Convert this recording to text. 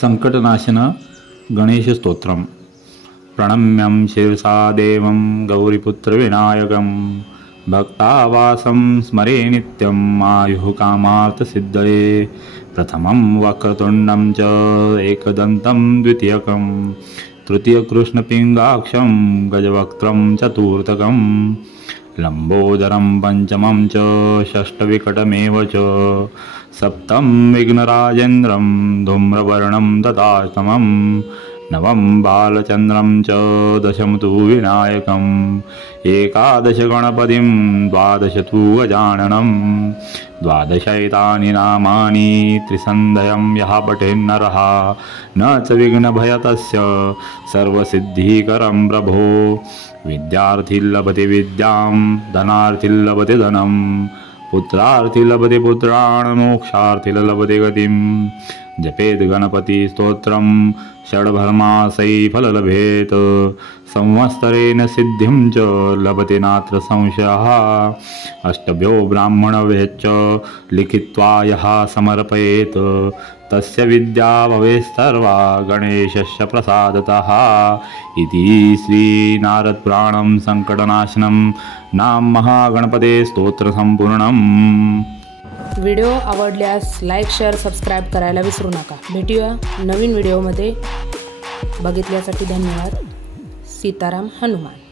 संकटनाशन गणेशस्तोत्रम्। प्रणम्यं शिरसा देवं गौरीपुत्रविनायकं भक्तावासं स्मरे नित्यम् आयुः कामार्थसिद्धये। प्रथमं वक्रतुण्डं च एकदन्तं द्वितीयकं तृतीयकृष्णपिङ्गाक्षं गजवक्त्रं चतुर्थकं लम्बोदरं पंचमं च षष्ठविकटमेव च सप्तं विघ्नराजेन्द्रं धूम्रवर्णं तथाष्टमं नवं बालचन्द्रं च दशम तु विनायकम् एकादश गणपतिं द्वादश तु गजाननं द्वादशैतानि नामानि त्रिसन्ध्यं यः पठेन्नरः न च विघ्नभयतस्य सर्वसिद्धिकरं प्रभो। विद्यार्थी लभते विद्यां धनार्थी लभते धनं पुत्रार्थी लभते पुत्रान् मोक्षार्थी लभते गतिं। जपेत् गणपति स्तोत्रं षड्भर्मासै फललभेत् संवत्सरेण सिद्धिं च लभते नात्र संशयः। अष्टभ्यो ब्राह्मणवेश्च लिखित्वा यः समर्पयेत् तस्य विद्या भवेत् सर्वा गणेशस्य प्रसादतः इति श्रीनारदपुराणं संकटनाशनं नाम महागणपते स्तोत्र संपूर्णम्। व्हिडिओ आवडल्यास लाईक शेअर सबस्क्राईब करायला विसरू नका। भेटूया नवीन व्हिडिओमध्ये। बघितल्यासाठी धन्यवाद। सीताराम हनुमान।